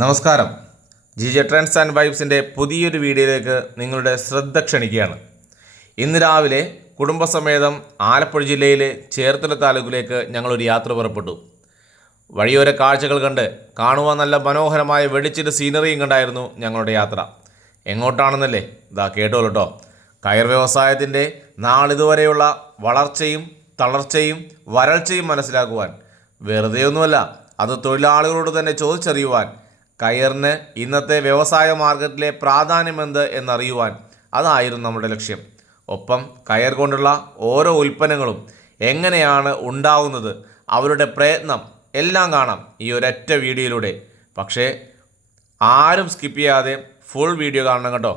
നമസ്കാരം. ജിജെ trends and വൈബ്സിൻ്റെ പുതിയൊരു വീഡിയോയിലേക്ക് നിങ്ങളുടെ ശ്രദ്ധ ക്ഷണിക്കുകയാണ്. ഇന്ന് രാവിലെ കുടുംബസമേതം ആലപ്പുഴ ജില്ലയിലെ ചേർത്തല താലൂക്കിലേക്ക് ഞങ്ങളൊരു യാത്ര പുറപ്പെട്ടു. വഴിയോര കാഴ്ചകൾ കണ്ട് കാണുവാൻ നല്ല മനോഹരമായ വെടിച്ചിട്ട് സീനറിയും കണ്ടായിരുന്നു ഞങ്ങളുടെ യാത്ര. എങ്ങോട്ടാണെന്നല്ലേ? ഇതാ കേട്ടോളൂ കേട്ടോ. കയർ വ്യവസായത്തിൻ്റെ നാളിതുവരെയുള്ള വളർച്ചയും തളർച്ചയും വരൾച്ചയും മനസ്സിലാക്കുവാൻ, വെറുതെയൊന്നുമല്ല, അത് തൊഴിലാളികളോട് തന്നെ ചോദിച്ചറിയുവാൻ, കയറിന് ഇന്നത്തെ വ്യവസായ മാർക്കറ്റിലെ പ്രാധാന്യമെന്ത് എന്നറിയുവാൻ, അതായിരുന്നു നമ്മുടെ ലക്ഷ്യം. ഒപ്പം കയർ കൊണ്ടുള്ള ഓരോ ഉൽപ്പന്നങ്ങളും എങ്ങനെയാണ് ഉണ്ടാവുന്നത്, അവരുടെ പ്രയത്നം എല്ലാം കാണാം ഈ ഒരൊറ്റ വീഡിയോയിലൂടെ. പക്ഷേ ആരും സ്കിപ്പ് ചെയ്യാതെ ഫുൾ വീഡിയോ കാണണം കേട്ടോ.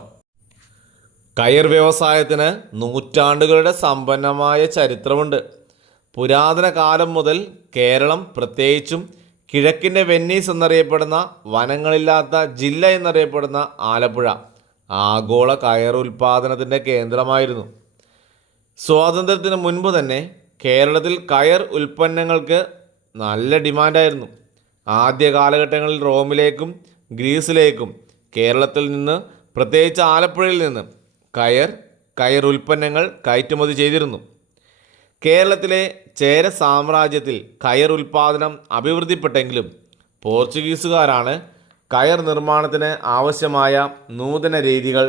കയർ വ്യവസായത്തിന് നൂറ്റാണ്ടുകളുടെ സമ്പന്നമായ ചരിത്രമുണ്ട്. പുരാതന കാലം മുതൽ കേരളം, പ്രത്യേകിച്ചും കിഴക്കിൻ്റെ വെന്നീസ് എന്നറിയപ്പെടുന്ന വനങ്ങളില്ലാത്ത ജില്ല എന്നറിയപ്പെടുന്ന ആലപ്പുഴ ആഗോള കയർ ഉൽപ്പാദനത്തിൻ്റെ കേന്ദ്രമായിരുന്നു. സ്വാതന്ത്ര്യത്തിന് മുൻപ് തന്നെ കേരളത്തിൽ കയർ ഉൽപ്പന്നങ്ങൾക്ക് നല്ല ഡിമാൻഡായിരുന്നു. ആദ്യ കാലഘട്ടങ്ങളിൽ റോമിലേക്കും ഗ്രീസിലേക്കും കേരളത്തിൽ നിന്ന്, പ്രത്യേകിച്ച് ആലപ്പുഴയിൽ നിന്ന് കയർ ഉൽപ്പന്നങ്ങൾ കയറ്റുമതി ചെയ്തിരുന്നു. കേരളത്തിലെ ചേര സാമ്രാജ്യത്തിൽ കയർ ഉൽപ്പാദനം അഭിവൃദ്ധിപ്പെട്ടെങ്കിലും പോർച്ചുഗീസുകാരാണ് കയർ നിർമ്മാണത്തിന് ആവശ്യമായ നൂതന രീതികൾ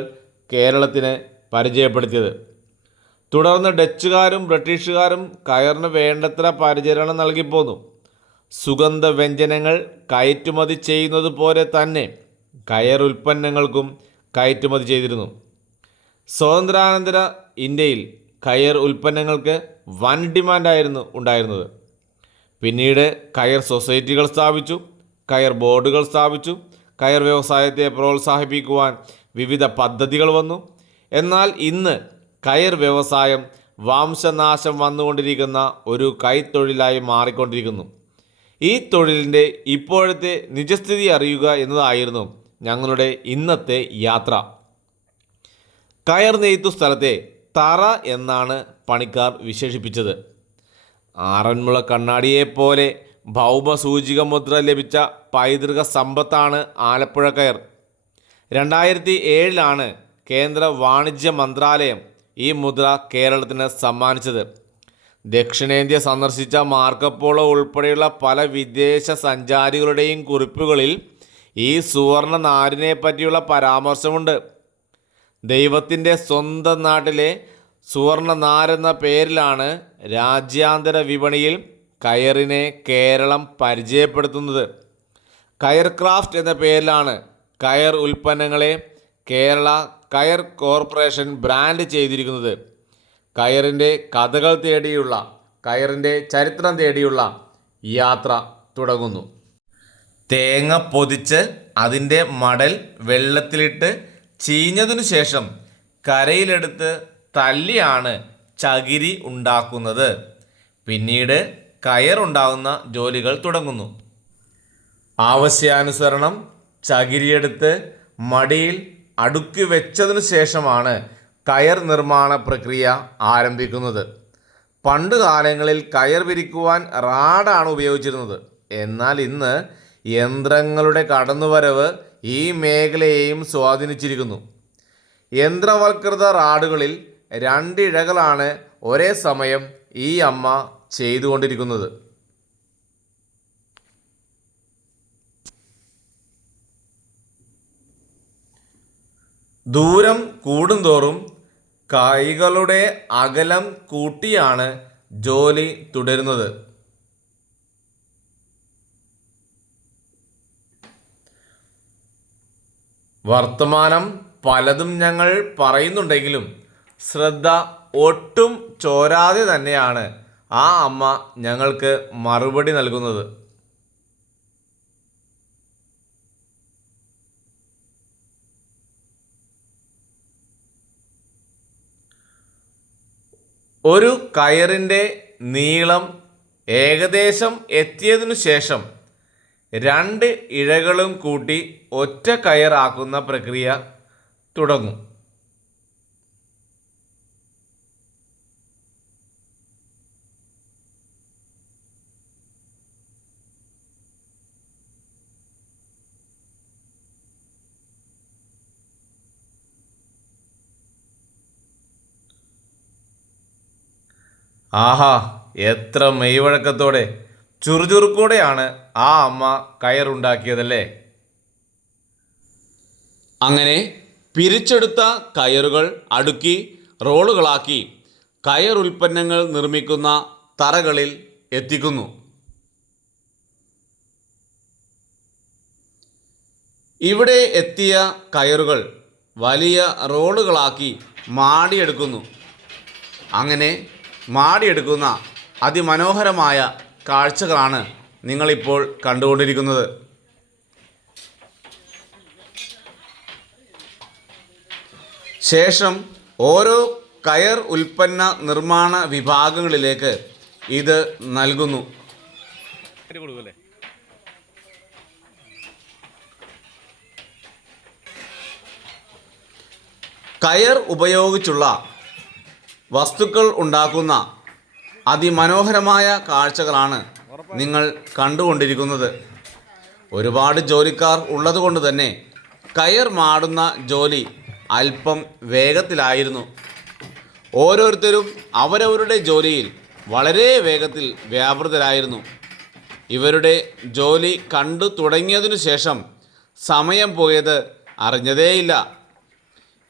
കേരളത്തിന് പരിചയപ്പെടുത്തിയത്. തുടർന്ന് ഡച്ചുകാരും ബ്രിട്ടീഷുകാരും കയറിന് വേണ്ടത്ര പരിചരണം നൽകിപ്പോന്നു. സുഗന്ധ വ്യഞ്ജനങ്ങൾ കയറ്റുമതി ചെയ്യുന്നത് പോലെ തന്നെ കയർ ഉൽപ്പന്നങ്ങൾക്കും കയറ്റുമതി ചെയ്തിരുന്നു. സ്വാതന്ത്ര്യാനന്തര ഇന്ത്യയിൽ കയർ ഉൽപ്പന്നങ്ങൾക്ക് വൻ ഡിമാൻഡായിരുന്നു ഉണ്ടായിരുന്നത്. പിന്നീട് കയർ സൊസൈറ്റികൾ സ്ഥാപിച്ചു, കയർ ബോർഡുകൾ സ്ഥാപിച്ചു, കയർ വ്യവസായത്തെ പ്രോത്സാഹിപ്പിക്കുവാൻ വിവിധ പദ്ധതികൾ വന്നു. എന്നാൽ ഇന്ന് കയർ വ്യവസായം വംശനാശം വന്നുകൊണ്ടിരിക്കുന്ന ഒരു കൈത്തൊഴിലായി മാറിക്കൊണ്ടിരിക്കുന്നു. ഈ തൊഴിലിൻ്റെ ഇപ്പോഴത്തെ നിജസ്ഥിതി അറിയുക എന്നതായിരുന്നു ഞങ്ങളുടെ ഇന്നത്തെ യാത്ര. കയർ നെയ്ത്തു സ്ഥലത്തെ തറ എന്നാണ് പണിക്കാർ വിശേഷിപ്പിച്ചത്. ആറന്മുള കണ്ണാടിയെപ്പോലെ ഭൗമസൂചിക മുദ്ര ലഭിച്ച പൈതൃക സമ്പത്താണ് ആലപ്പുഴ കയർ. 2007 കേന്ദ്ര വാണിജ്യ മന്ത്രാലയം ഈ മുദ്ര കേരളത്തിന് സമ്മാനിച്ചത്. ദക്ഷിണേന്ത്യ സന്ദർശിച്ച മാർക്കപ്പോളോ ഉൾപ്പെടെയുള്ള പല വിദേശ സഞ്ചാരികളുടെയും കുറിപ്പുകളിൽ ഈ സുവർണ നാരിനെ പറ്റിയുള്ള പരാമർശമുണ്ട്. ദൈവത്തിൻ്റെ സ്വന്തം നാട്ടിലെ സുവർണ നാരെന്ന പേരിലാണ് രാജ്യാന്തര വിപണിയിൽ കയറിനെ കേരളം പരിചയപ്പെടുത്തുന്നത്. കയർ ക്രാഫ്റ്റ് എന്ന പേരിലാണ് കയർ ഉൽപ്പന്നങ്ങളെ കേരള കയർ കോർപ്പറേഷൻ ബ്രാൻഡ് ചെയ്തിരിക്കുന്നത്. കയറിൻ്റെ കഥകൾ തേടിയുള്ള, കയറിൻ്റെ ചരിത്രം തേടിയുള്ള യാത്ര തുടങ്ങുന്നു. തേങ്ങ പൊതിച്ച് അതിൻ്റെ മടൽ വെള്ളത്തിലിട്ട് ചീഞ്ഞതിനു ശേഷം കരയിലെടുത്ത് തല്ലിയാണ് ചകിരി ഉണ്ടാക്കുന്നത്. പിന്നീട് കയറുണ്ടാകുന്ന ജോലികൾ തുടങ്ങുന്നു. ആവശ്യാനുസരണം ചകിരിയെടുത്ത് മടിയിൽ അടുക്കി വെച്ചതിനു ശേഷമാണ് കയർ നിർമ്മാണ പ്രക്രിയ ആരംഭിക്കുന്നത്. പണ്ട് കാലങ്ങളിൽ കയർ വിരിക്കുവാൻ റാഡാണ് ഉപയോഗിച്ചിരുന്നത്. എന്നാൽ ഇന്ന് യന്ത്രങ്ങളുടെ കടന്നുവരവ് ഈ മേഖലയെയും സ്വാധീനിച്ചിരിക്കുന്നു. യന്ത്രവൽകൃത റാഡുകളിൽ 2 ഇഴകളാണ് ഒരേ സമയം ഈ അമ്മ ചെയ്തുകൊണ്ടിരിക്കുന്നത്. ദൂരം കൂടുന്തോറും കൈകളുടെ അകലം കൂട്ടിയാണ് ജോലി തുടരുന്നത്. വർത്തമാനം പലതും ഞങ്ങൾ പറയുന്നുണ്ടെങ്കിലും ശ്രദ്ധ ഒട്ടും ചോരാതെ തന്നെയാണ് ആ അമ്മ ഞങ്ങൾക്ക് മറുപടി നൽകുന്നത്. ഒരു കയറിൻ്റെ നീളം ഏകദേശം എത്തിയതിനു ശേഷം 2 ഇഴകളും കൂട്ടി ഒറ്റ കയറാക്കുന്ന പ്രക്രിയ തുടങ്ങും. ആഹാ, എത്ര മെയ്വഴക്കത്തോടെ ചുറുചുറുക്കോടെയാണ് ആ അമ്മ കയറുണ്ടാക്കിയതല്ലേ. അങ്ങനെ പിരിച്ചെടുത്ത കയറുകൾ അടുക്കി റോളുകളാക്കി കയർ ഉൽപ്പന്നങ്ങൾ നിർമ്മിക്കുന്ന തറകളിൽ എത്തിക്കുന്നു. ഇവിടെ എത്തിയ കയറുകൾ വലിയ റോളുകളാക്കി മാടിയെടുക്കുന്നു. അങ്ങനെ മാടിയെടുക്കുന്ന അതിമനോഹരമായ കാഴ്ചകളാണ് നിങ്ങളിപ്പോൾ കണ്ടുകൊണ്ടിരിക്കുന്നത്. ശേഷം ഓരോ കയർ ഉൽപ്പന്ന നിർമ്മാണ വിഭാഗങ്ങളിലേക്ക് ഇത് നൽകുന്നു. കയർ ഉപയോഗിച്ചുള്ള വസ്തുക്കൾ ഉണ്ടാക്കുന്ന അതിമനോഹരമായ കാഴ്ചകളാണ് നിങ്ങൾ കണ്ടുകൊണ്ടിരിക്കുന്നത്. ഒരുപാട് ജോലിക്കാർ ഉള്ളതുകൊണ്ട് തന്നെ കയർ മാടുന്ന ജോലി അല്പം വേഗത്തിലായിരുന്നു. ഓരോരുത്തരും അവരവരുടെ ജോലിയിൽ വളരെ വേഗത്തിൽ വ്യാപൃതരായിരുന്നു. ഇവരുടെ ജോലി കണ്ടു തുടങ്ങിയതിനു ശേഷം സമയം പോയത് അറിഞ്ഞതേയില്ല.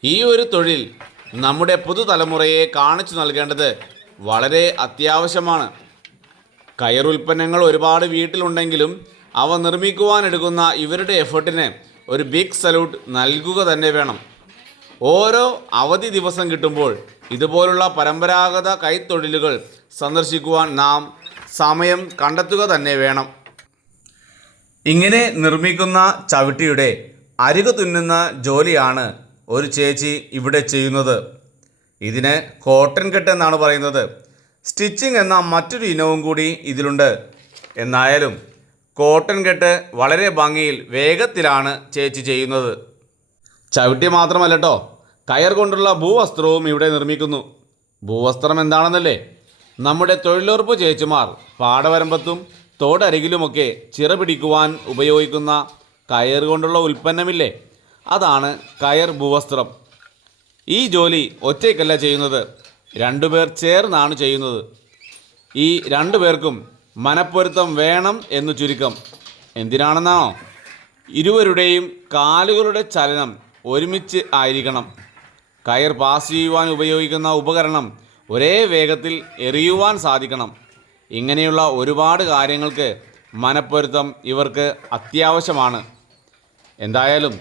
ഈ ഒരു തൊഴിൽ നമ്മുടെ പുതുതലമുറയെ കാണിച്ചു നൽകേണ്ടത് വളരെ അത്യാവശ്യമാണ്. കയറുൽപ്പന്നങ്ങൾ ഒരുപാട് വീട്ടിലുണ്ടെങ്കിലും അവ നിർമ്മിക്കുവാനെടുക്കുന്ന ഇവരുടെ എഫേർട്ടിന് ഒരു ബിഗ് സല്യൂട്ട് നൽകുക തന്നെ വേണം. ഓരോ അവധി ദിവസം കിട്ടുമ്പോൾ ഇതുപോലുള്ള പരമ്പരാഗത കൈത്തൊഴിലുകൾ സന്ദർശിക്കുവാൻ നാം സമയം കണ്ടെത്തുക തന്നെ വേണം. ഇങ്ങനെ നിർമ്മിക്കുന്ന ചവിട്ടിയുടെ അരികു തുന്നുന്ന ജോലിയാണ് ഒരു ചേച്ചി ഇവിടെ ചെയ്യുന്നത്. ഇതിന് കോട്ടൺ കെട്ട് എന്നാണ് പറയുന്നത്. സ്റ്റിച്ചിങ് എന്ന മറ്റൊരു ഇനവും കൂടി ഇതിലുണ്ട്. എന്നായാലും കോട്ടൺ കെട്ട് വളരെ ഭംഗിയിൽ വേഗത്തിലാണ് ചേച്ചി ചെയ്യുന്നത്. ചവിട്ടി മാത്രമല്ല കേട്ടോ, കയർ കൊണ്ടുള്ള ഭൂവസ്ത്രവും ഇവിടെ നിർമ്മിക്കുന്നു. ഭൂവസ്ത്രം എന്താണെന്നല്ലേ? നമ്മുടെ തൊഴിലുറപ്പ് ചേച്ചിമാർ പാടവരമ്പത്തും തോടരികിലുമൊക്കെ ചിറ പിടിക്കുവാൻ ഉപയോഗിക്കുന്ന കയർ കൊണ്ടുള്ള ഉൽപ്പന്നമില്ലേ, അതാണ് കയർ ഭൂവസ്ത്രം. ഈ ജോലി ഒറ്റയ്ക്കല്ല ചെയ്യുന്നത്, രണ്ടുപേർ ചേർന്നാണ് ചെയ്യുന്നത്. ഈ രണ്ടുപേർക്കും മനപ്പൊരുത്തം വേണം എന്ന് ചുരുക്കം. എന്തിനാണെന്നാണോ? ഇരുവരുടെയും കാലുകളുടെ ചലനം ഒരുമിച്ച് ആയിരിക്കണം. കയർ പാസ് ചെയ്യുവാൻ ഉപയോഗിക്കുന്ന ഉപകരണം ഒരേ വേഗത്തിൽ എറിയുവാൻ സാധിക്കണം. ഇങ്ങനെയുള്ള ഒരുപാട് കാര്യങ്ങൾക്ക് മനപ്പൊരുത്തം ഇവർക്ക് അത്യാവശ്യമാണ്. എന്തായാലും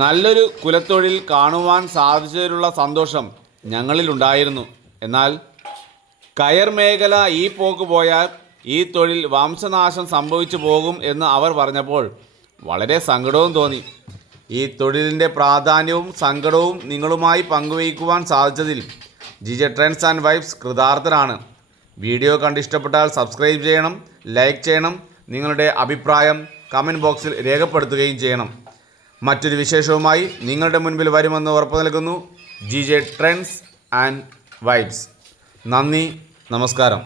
നല്ലൊരു കുലത്തൊഴിൽ കാണുവാൻ സാധിച്ചതിലുള്ള സന്തോഷം ഞങ്ങളിലുണ്ടായിരുന്നു. എന്നാൽ കയർ മേഖല ഈ പോക്ക് പോയാൽ ഈ തൊഴിൽ വംശനാശം സംഭവിച്ചു പോകും എന്ന് അവർ പറഞ്ഞപ്പോൾ വളരെ സങ്കടവും തോന്നി. ഈ തൊഴിലിൻ്റെ പ്രാധാന്യവും സങ്കടവും നിങ്ങളുമായി പങ്കുവയ്ക്കുവാൻ സാധിച്ചതിൽ ജിജെ ട്രെൻഡ്സ് ആൻഡ് വൈബ്സ് കൃതാർത്ഥരാണ്. വീഡിയോ കണ്ടിഷ്ടപ്പെട്ടാൽ സബ്സ്ക്രൈബ് ചെയ്യണം, ലൈക്ക് ചെയ്യണം, നിങ്ങളുടെ അഭിപ്രായം കമൻറ്റ് ബോക്സിൽ രേഖപ്പെടുത്തുകയും ചെയ്യണം. മറ്റൊരു വിശേഷവുമായി നിങ്ങളുടെ മുൻപിൽ വരുമെന്ന് ഉറപ്പു നൽകുന്നു. ജിജെ ട്രെൻഡ്സ് ആൻഡ് വൈബ്സ്. നന്ദി, നമസ്കാരം.